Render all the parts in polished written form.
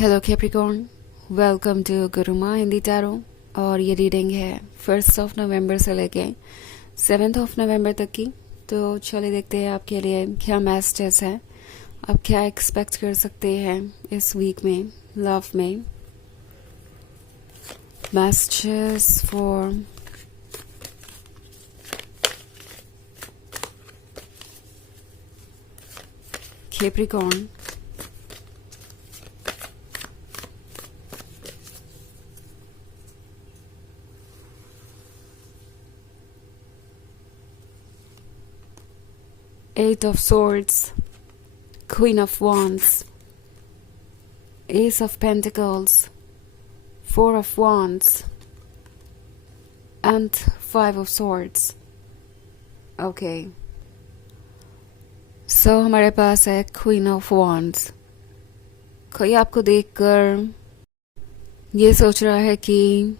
Hello Capricorn, welcome to Guruma Hindi tarot. और ये reading है 1 नवंबर से लेके 7 नवंबर तक की। तो चलिए देखते हैं आपके लिए क्या मैसेजेस है, आप क्या एक्सपेक्ट कर सकते हैं इस वीक में लव में। Messages for Capricorn. Eight of Swords, Queen of Wands, Ace of Pentacles, Four of Wands, and Five of Swords. Okay. So हमारे पास है Queen of Wands. कोई आपको देखकर ये सोच रहा है कि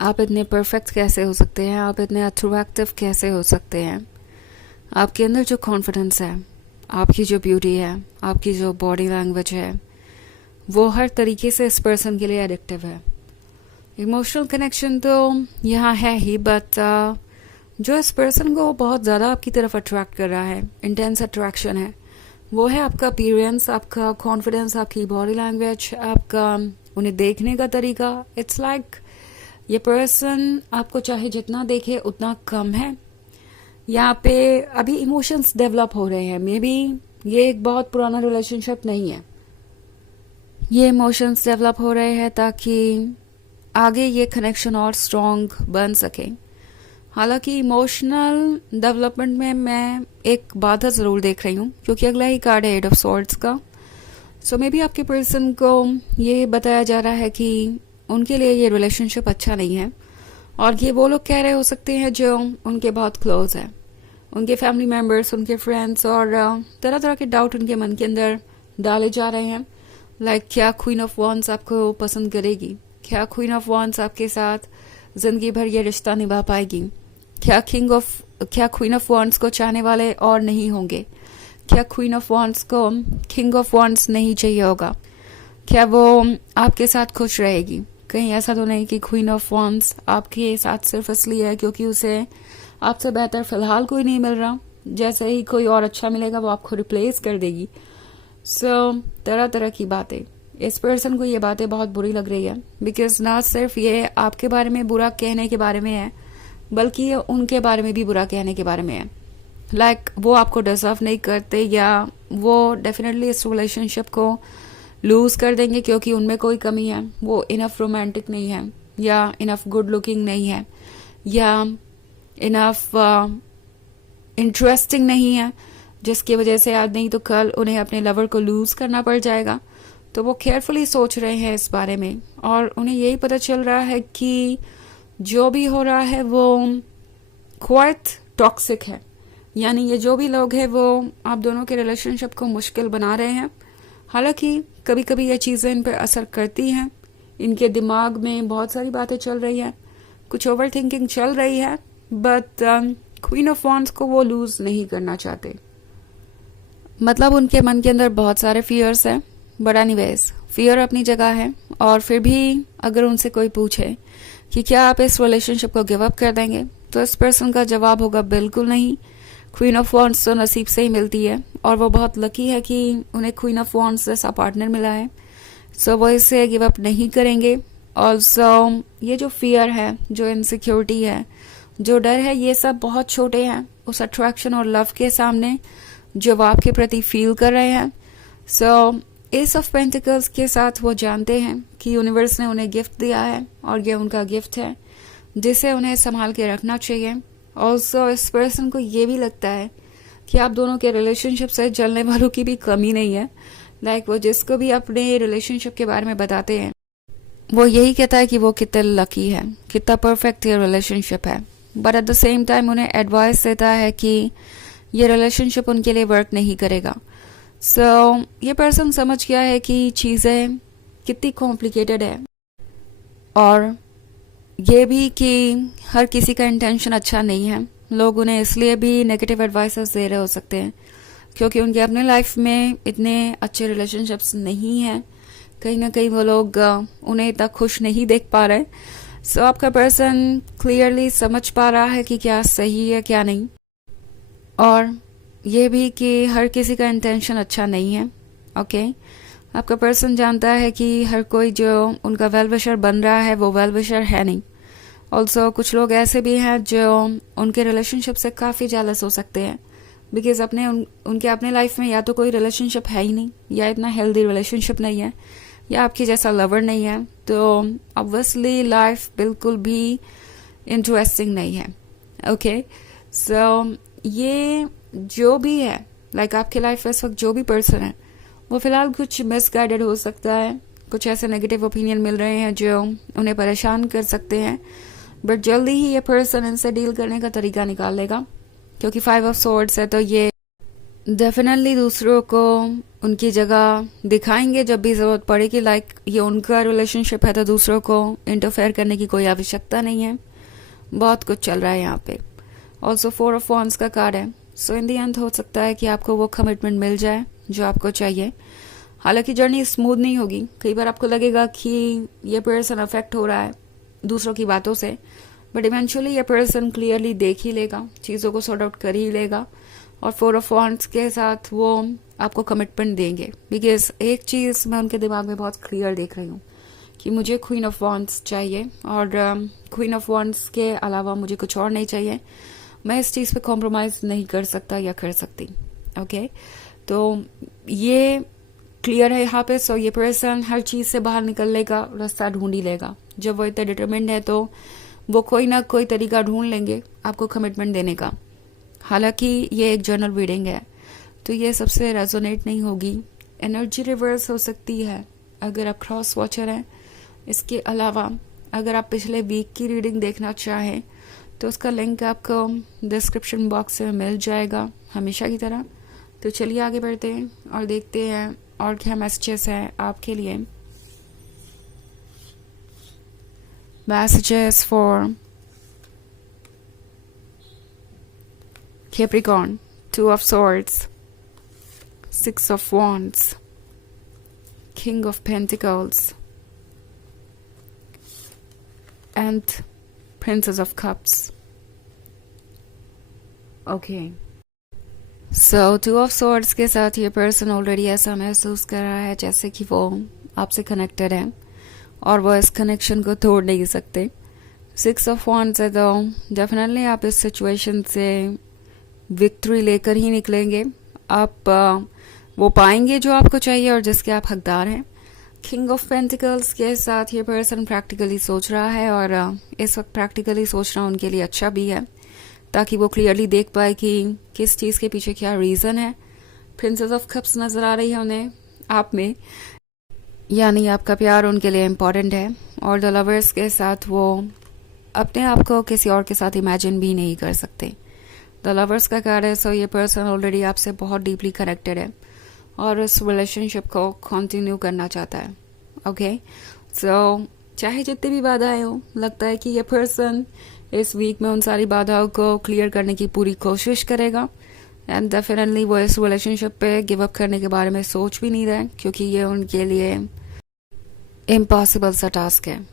आप इतने परफेक्ट कैसे हो सकते हैं, आप इतने अट्रैक्टिव कैसे हो सकते हैं। आपके अंदर जो कॉन्फिडेंस है, आपकी जो ब्यूटी है, आपकी जो बॉडी लैंग्वेज है, वो हर तरीके से इस पर्सन के लिए एडिक्टिव है। इमोशनल कनेक्शन तो यहाँ है ही, बट जो इस पर्सन को बहुत ज़्यादा आपकी तरफ अट्रैक्ट कर रहा है, इंटेंस अट्रैक्शन है, वो है आपका अपीयरेंस, आपका कॉन्फिडेंस, आपकी बॉडी लैंग्वेज, आपका उन्हें देखने का तरीका। इट्स लाइक ये पर्सन आपको चाहे जितना देखे उतना कम है। यहाँ पे अभी इमोशंस डेवलप हो रहे हैं। मे बी ये एक बहुत पुराना रिलेशनशिप नहीं है, ये इमोशंस डेवलप हो रहे हैं ताकि आगे ये कनेक्शन और स्ट्रॉन्ग बन सके। हालांकि इमोशनल डेवलपमेंट में मैं एक बाधा ज़रूर देख रही हूँ, क्योंकि अगला ही कार्ड है 8 ऑफ स्वॉर्ड्स का। सो मे बी आपके पर्सन को ये बताया जा रहा है कि उनके लिए ये रिलेशनशिप अच्छा नहीं है। और ये वो लोग कह रहे हो सकते हैं जो उनके बहुत क्लोज है, उनके फैमिली मेम्बर्स, उनके फ्रेंड्स, और तरह तरह के डाउट उनके मन के अंदर डाले जा रहे हैं। लाइक क्या क्वीन ऑफ वॉन्ड्स आपको पसंद करेगी, क्या क्वीन ऑफ वॉन्ड्स आपके साथ जिंदगी भर ये रिश्ता निभा पाएगी, क्या क्वीन ऑफ वॉन्ड्स को चाहने वाले और नहीं होंगे, क्या क्वीन ऑफ वॉन्ड्स को किंग ऑफ वॉन्ड्स नहीं चाहिए होगा, क्या वो आपके साथ खुश रहेगी। कहीं ऐसा तो नहीं कि क्वीन ऑफ वॉन्ड्स आपके साथ सिर्फ इसलिए है क्योंकि उसे आपसे बेहतर फिलहाल कोई नहीं मिल रहा, जैसे ही कोई और अच्छा मिलेगा वो आपको रिप्लेस कर देगी। सो तरह तरह की बातें, इस पर्सन को ये बातें बहुत बुरी लग रही है, बिकॉज ना सिर्फ ये आपके बारे में बुरा कहने के बारे में है, बल्कि ये उनके बारे में भी बुरा कहने के बारे में है। लाइक वो आपको डिजर्व नहीं करते, या वो डेफिनेटली इस रिलेशनशिप को लूज कर देंगे क्योंकि उनमें कोई कमी है, वो इनफ रोमांटिक नहीं है, या इनफ गुड लुकिंग नहीं है, या इनफ इंटरेस्टिंग नहीं है, जिसकी वजह से आज नहीं तो कल उन्हें अपने लवर को लूज करना पड़ जाएगा। तो वो केयरफुली सोच रहे हैं इस बारे में, और उन्हें यही पता चल रहा है कि जो भी हो रहा है वो क्वाइट टॉक्सिक है। यानी ये जो भी लोग हैं वो आप दोनों के रिलेशनशिप को मुश्किल बना रहे हैं। हालांकि कभी कभी ये चीज़ें इन पर असर करती हैं, इनके दिमाग में बहुत सारी बातें चल रही हैं, कुछ ओवर थिंकिंग चल रही है, बट क्वीन ऑफ वॉन्ड्स को वो लूज नहीं करना चाहते। मतलब उनके मन के अंदर बहुत सारे फियर्स हैं, बट एनीवेज फियर अपनी जगह है। और फिर भी अगर उनसे कोई पूछे कि क्या आप इस रिलेशनशिप को गिव अप कर देंगे, तो इस पर्सन का जवाब होगा बिल्कुल नहीं। क्वीन ऑफ वॉन्ड्स तो नसीब से ही मिलती है, और वो बहुत लकी है कि उन्हें क्वीन ऑफ वॉन्ड्स जैसा पार्टनर मिला है। सो वो इसे गिव अप नहीं करेंगे। ऑल्सो ये जो फियर है, जो इनसिक्योरिटी है, जो डर है, ये सब बहुत छोटे हैं उस अट्रैक्शन और लव के सामने जो वो आपके प्रति फील कर रहे हैं। सो एस ऑफ पेंटिकल्स के साथ वो जानते हैं कि यूनिवर्स ने उन्हें गिफ्ट दिया है, और ये उनका गिफ्ट है जिसे उन्हें संभाल के रखना चाहिए। ऑल्सो इस पर्सन को ये भी लगता है कि आप दोनों के रिलेशनशिप से जलने वालों की भी कमी नहीं है। लाइक वो जिसको भी अपने रिलेशनशिप के बारे में बताते हैं, वो यही कहता है कि वो कितना लकी है, कितना परफेक्ट ये रिलेशनशिप है, but at the same time उन्हें एडवाइस देता है कि ये रिलेशनशिप उनके लिए वर्क नहीं करेगा। सो ये पर्सन समझ गया है कि चीज़ें कितनी कॉम्प्लिकेटेड है, और ये भी कि हर किसी का इंटेंशन अच्छा नहीं है। लोग उन्हें इसलिए भी नेगेटिव एडवाइसेस दे रहे हो सकते हैं क्योंकि उनके अपने लाइफ में इतने अच्छे रिलेशनशिप्स नहीं हैं कहीं ना कहीं वो लोग उन्हें इतना खुश नहीं देख पा रहे। सो आपका पर्सन क्लियरली समझ पा रहा है कि क्या सही है क्या नहीं, और ये भी कि हर किसी का इंटेंशन अच्छा नहीं है। ओके, आपका पर्सन जानता है कि हर कोई जो उनका वेल विशर बन रहा है वो वेल विशर है नहीं। ऑल्सो कुछ लोग ऐसे भी हैं जो उनके रिलेशनशिप से काफ़ी जेलस हो सकते हैं, बिकॉज उनके अपने लाइफ में या तो कोई रिलेशनशिप है ही नहीं, या इतना हेल्दी रिलेशनशिप नहीं है, या आपकी जैसा लवर नहीं है, तो ऑब्वियसली लाइफ बिल्कुल भी इंटरेस्टिंग नहीं है। ओके, सो ये जो भी है, लाइक आपके लाइफ में इस वक्त जो भी पर्सन है वो फिलहाल कुछ मिसगाइडेड हो सकता है, कुछ ऐसे नेगेटिव ओपिनियन मिल रहे हैं जो उन्हें परेशान कर सकते हैं, बट जल्दी ही ये पर्सन इनसे डील करने का तरीका निकाल लेगा, क्योंकि 5 ऑफ स्वॉर्ड्स है तो ये डेफिनेटली दूसरों को उनकी जगह दिखाएंगे जब भी जरूरत पड़ेगी। लाइक ये उनका रिलेशनशिप है तो दूसरों को इंटरफेयर करने की कोई आवश्यकता नहीं है। बहुत कुछ चल रहा है यहाँ पे। ऑल्सो 4 ऑफ वॉन्ड्स का कार्ड है, सो इन दी एंड हो सकता है कि आपको वो कमिटमेंट मिल जाए जो आपको चाहिए। हालांकि जर्नी स्मूथ नहीं होगी, कई बार आपको लगेगा कि ये पर्सन अफेक्ट हो रहा है दूसरों की बातों से, बट इवेंचुअली ये पर्सन क्लियरली देख ही लेगा, चीज़ों को सॉर्ट आउट कर ही लेगा, और 4 ऑफ वॉन्ड्स के साथ वो आपको कमिटमेंट देंगे। बिकॉज एक चीज़ मैं उनके दिमाग में बहुत क्लियर देख रही हूँ कि मुझे क्वीन ऑफ वॉन्ड्स चाहिए, और क्वीन ऑफ वॉन्ड्स के अलावा मुझे कुछ और नहीं चाहिए। मैं इस चीज़ पे कॉम्प्रोमाइज़ नहीं कर सकता या कर सकती। ओके, तो ये क्लियर है यहाँ पे। सो ये पर्सन हर चीज़ से बाहर निकलने का रास्ता ढूंढ ही लेगा। जब वो इतना डिटरमिन्ड है तो वो कोई ना कोई तरीका ढूंढ लेंगे आपको कमिटमेंट देने का। हालांकि ये एक जर्नल रीडिंग है तो ये सबसे रेजोनेट नहीं होगी, एनर्जी रिवर्स हो सकती है अगर आप क्रॉस वॉचर हैं। इसके अलावा अगर आप पिछले वीक की रीडिंग देखना चाहें तो उसका लिंक आपको डिस्क्रिप्शन बॉक्स में मिल जाएगा हमेशा की तरह। तो चलिए आगे बढ़ते हैं और देखते हैं और क्या मैसेजेस हैं आपके लिए। Messages for Capricorn, 2 of Swords, 6 of Wands, King of Pentacles, and Princess of Cups. Okay. So 2 of Swords के साथ ये पर्सन ऑलरेडी ऐसा महसूस कर रहा है जैसे कि वो आपसे कनेक्टेड है और वो इस कनेक्शन को तोड़ नहीं सकते। 6 of Wands है तो डेफिनेटली आप इस सिचुएशन से विक्ट्री लेकर ही निकलेंगे। आप वो पाएंगे जो आपको चाहिए और जिसके आप हकदार हैं। किंग ऑफ पेंटिकल्स के साथ ये पर्सन प्रैक्टिकली सोच रहा है, और इस वक्त प्रैक्टिकली सोचना उनके लिए अच्छा भी है ताकि वो क्लियरली देख पाए कि किस चीज़ के पीछे क्या रीज़न है। प्रिंसेस ऑफ कप्स नज़र आ रही है उन्हें आप में, यानी आपका प्यार उनके लिए इम्पॉर्टेंट है। और द लवर्स के साथ वो अपने आप को किसी और के साथ इमेजिन भी नहीं कर सकते। द लवर्स का कार्ड है, सो ये पर्सन ऑलरेडी आपसे बहुत डीपली कनेक्टेड है और इस रिलेशनशिप को कंटिन्यू करना चाहता है। ओके, सो चाहे जितनी भी बाधाएं हो, लगता है कि ये पर्सन इस वीक में उन सारी बाधाओं को क्लियर करने की पूरी कोशिश करेगा। एंड डेफिनेटली वो इस रिलेशनशिप पे गिव अप करने के बारे में सोच भी नहीं रहे, क्योंकि ये उनके लिए इम्पॉसिबल सा टास्क है।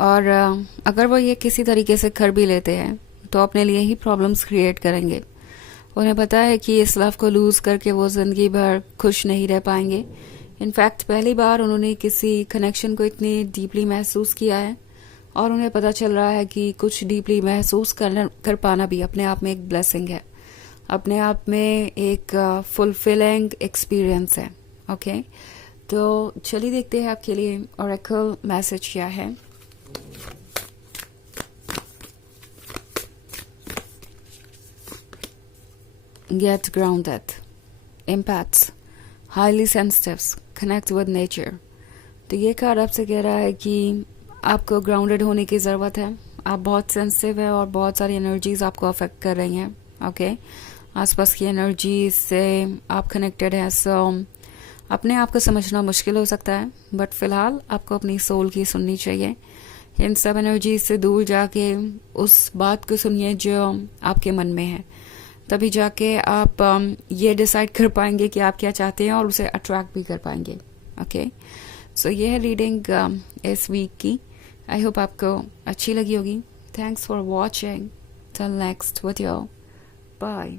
और अगर वो ये किसी तरीके से कर भी लेते हैं तो अपने लिए ही प्रॉब्लम्स क्रिएट करेंगे। उन्हें पता है कि इस लव को लूज करके वो जिंदगी भर खुश नहीं रह पाएंगे। इनफैक्ट पहली बार उन्होंने किसी कनेक्शन को इतनी डीपली महसूस किया है और उन्हें पता चल रहा है कि कुछ डीपली महसूस कर पाना भी अपने आप में एक ब्लेसिंग है, अपने आप में एक फुलफिलिंग एक्सपीरियंस है। ओके, तो चलिए देखते हैं आपके लिए ओरेकल मैसेज क्या है। Get grounded, empaths, highly sensitives, connect with nature। तो ये कार्ड आपसे कह रहा है कि आपको ग्राउंडेड होने की ज़रूरत है। आप बहुत सेंसिटिव है और बहुत सारी एनर्जीज आपको अफेक्ट कर रही हैं। ओके, आसपास की एनर्जी से आप कनेक्टेड हैं। सो अपने आप को समझना मुश्किल हो सकता है, बट फिलहाल आपको अपनी सोल की सुननी चाहिए। इन सब एनर्जी से दूर जाके उस बात को सुनिए जो आपके मन में है, तभी जाके आप ये डिसाइड कर पाएंगे कि आप क्या चाहते हैं और उसे अट्रैक्ट भी कर पाएंगे। ओके, सो ये है रीडिंग इस वीक की. आई होप आपको अच्छी लगी होगी. Thanks for watching. Till next video. Bye.